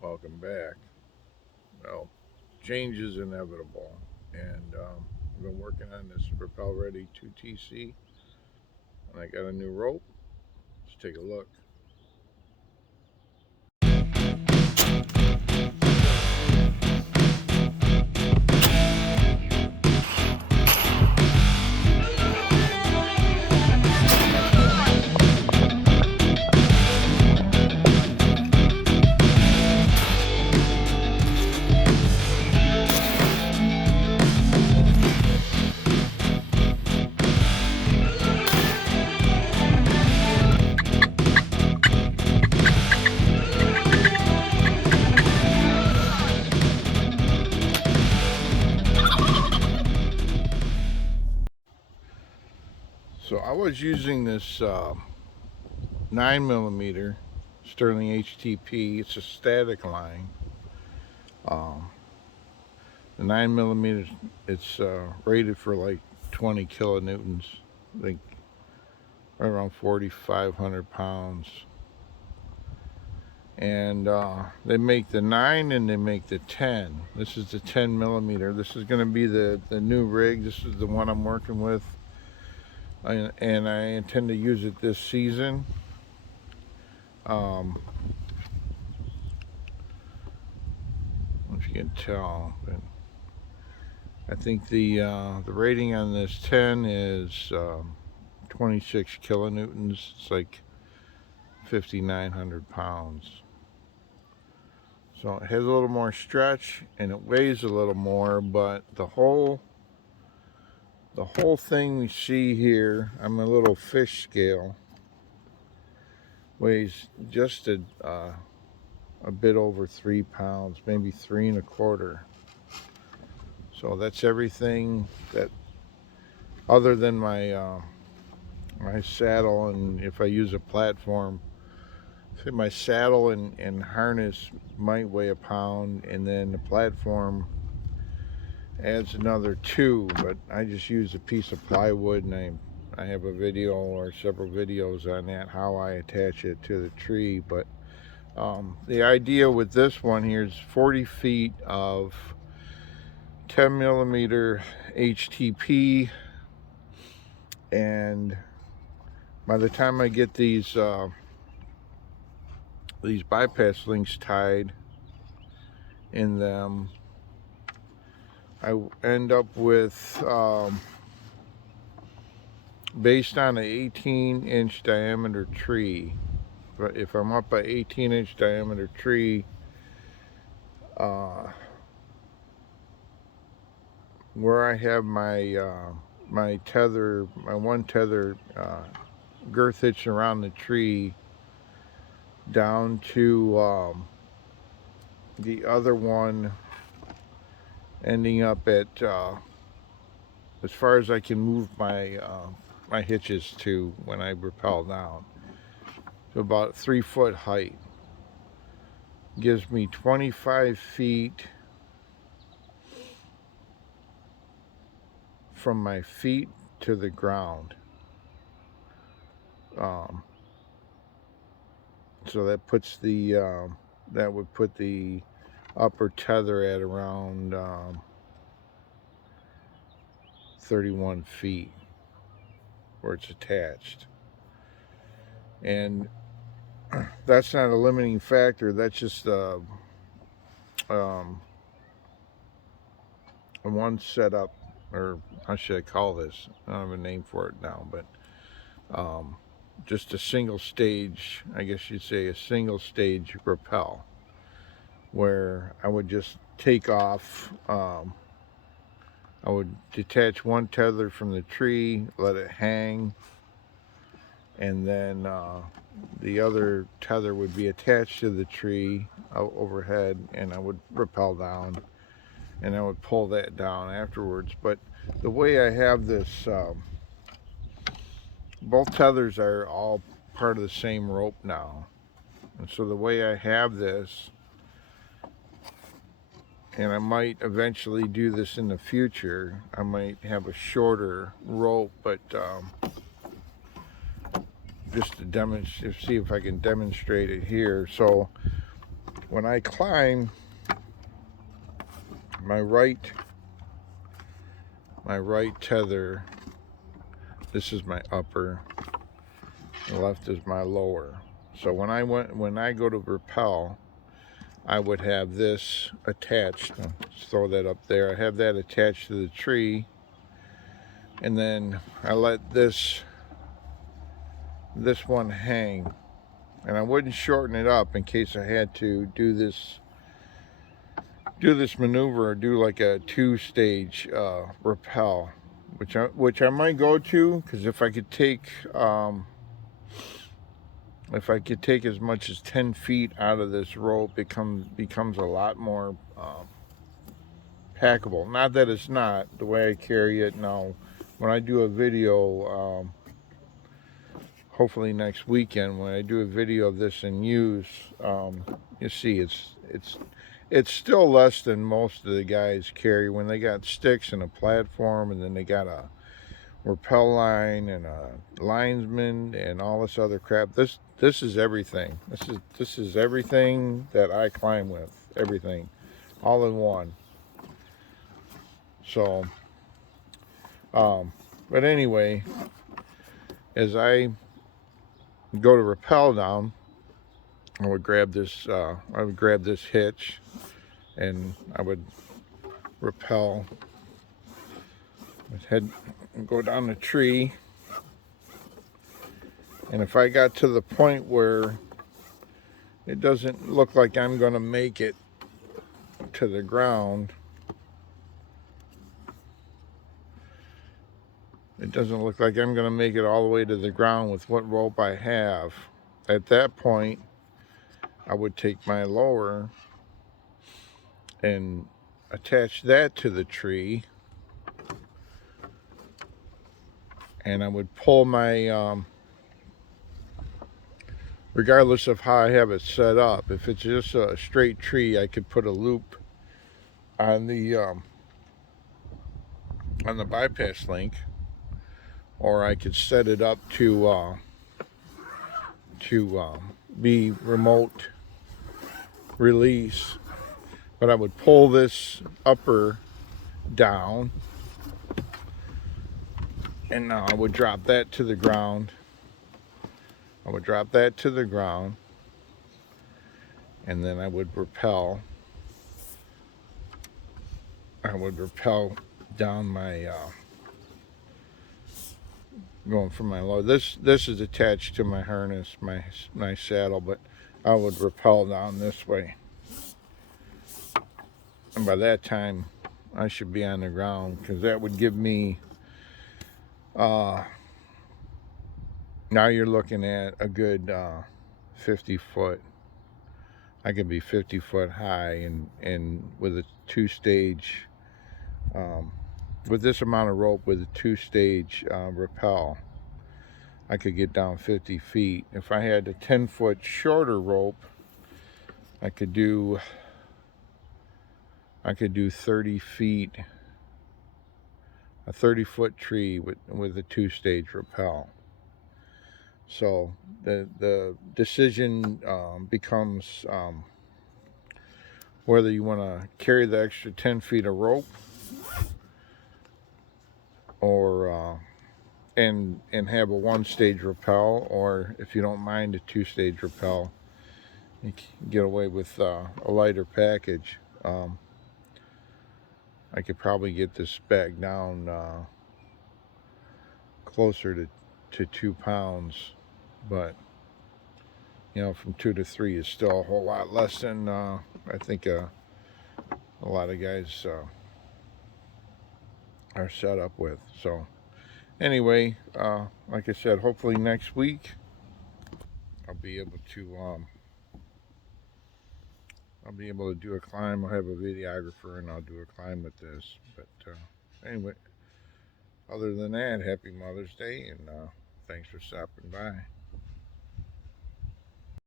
Welcome back. Well, change is inevitable, and I've been working on this Rappel Ready 2TC, and I got a new rope. Let's take a look. So I was using this 9mm Sterling HTP. It's a static line. Um, the 9mm, it's rated for like 20 kilonewtons, I think right around 4,500 pounds. And they make the 9 and they make the 10. This is the 10mm. This is going to be the new rig. This is the one I'm working with, and I intend to use it this season. If you can tell, but I think the rating on this 10 is 26 kilonewtons. It's like 5,900 pounds. So it has a little more stretch and it weighs a little more, but the whole thing we see here on my little fish scale weighs just a bit over 3 pounds, maybe 3 1/4. So that's everything that, other than my my saddle, and if I use a platform, my saddle and harness might weigh a pound, and then the platform adds another 2, but I just use a piece of plywood, and I have a video or several videos on that, how I attach it to the tree. But the idea with this one here is 40 feet of 10mm HTP, and by the time I get these bypass links tied in them, I end up with, based on an 18-inch diameter tree, if I'm up an 18-inch diameter tree, where I have my my tether, my one tether girth hitch around the tree, down to the other one ending up at as far as I can move my my hitches to when I rappel down, to about 3-foot height. Gives me 25 feet from my feet to the ground. So that puts the that would put the upper tether at around 31 feet where it's attached. And that's not a limiting factor. That's just one setup, or how should I call this? I don't have a name for it now, but just a single stage, I guess you'd say a single stage rappel, where I would just take off, I would detach one tether from the tree, let it hang, and then the other tether would be attached to the tree overhead, and I would rappel down, and I would pull that down afterwards. But the way I have this, both tethers are all part of the same rope now, and so the way I have this, and I might eventually do this in the future, I might have a shorter rope, but just to demonstrate, see if I can demonstrate it here. So when I climb, my right tether, this is my upper, the left is my lower. So when I go to rappel, I would have this attached. Let's throw that up there. I have that attached to the tree, and then I let this one hang, and I wouldn't shorten it up in case I had to do this maneuver, or do like a 2-stage rappel, which I might go to, because if I could take as much as 10 feet out of this rope, it becomes a lot more packable. Not that it's not the way I carry it now. When I do a video, hopefully next weekend, when I do a video of this in use, you see it's still less than most of the guys carry when they got sticks and a platform, and then they got a rappel line and a linesman and all this other crap. This is everything. This is everything that I climb with. Everything, all in one. So, but anyway, as I go to rappel down, I would grab this hitch, and I would rappel. I'd head and go down the tree, and if I got to the point where it doesn't look like I'm going to make it to the ground, it doesn't look like I'm going to make it all the way to the ground with what rope I have, at that point I would take my lower and attach that to the tree, and I would pull my regardless of how I have it set up. If it's just a straight tree, I could put a loop on the bypass link, or I could set it up to be remote release. But I would pull this upper down, and now I would drop that to the ground. I would drop that to the ground, and then I would rappel. I would rappel down my going from my load. This is attached to my harness, my saddle, but I would rappel down this way, and by that time I should be on the ground, because that would give me now you're looking at a good 50 foot. I could be 50 foot high, and with a 2-stage with this amount of rope, with a 2-stage rappel, I could get down 50 feet. If I had a 10-foot shorter rope, I could do 30 feet, a 30-foot tree with a 2-stage rappel. So the decision becomes whether you want to carry the extra 10 feet of rope, or and have a 1-stage rappel, or if you don't mind a 2-stage rappel, you can get away with a lighter package. I could probably get this bag down closer to 2 pounds, but you know, from 2 to 3 is still a whole lot less than I think a lot of guys are set up with. So anyway, like I said, hopefully next week I'll be able to do a climb. I'll have a videographer and I'll do a climb with this. But anyway, other than that, happy Mother's Day, and thanks for stopping by.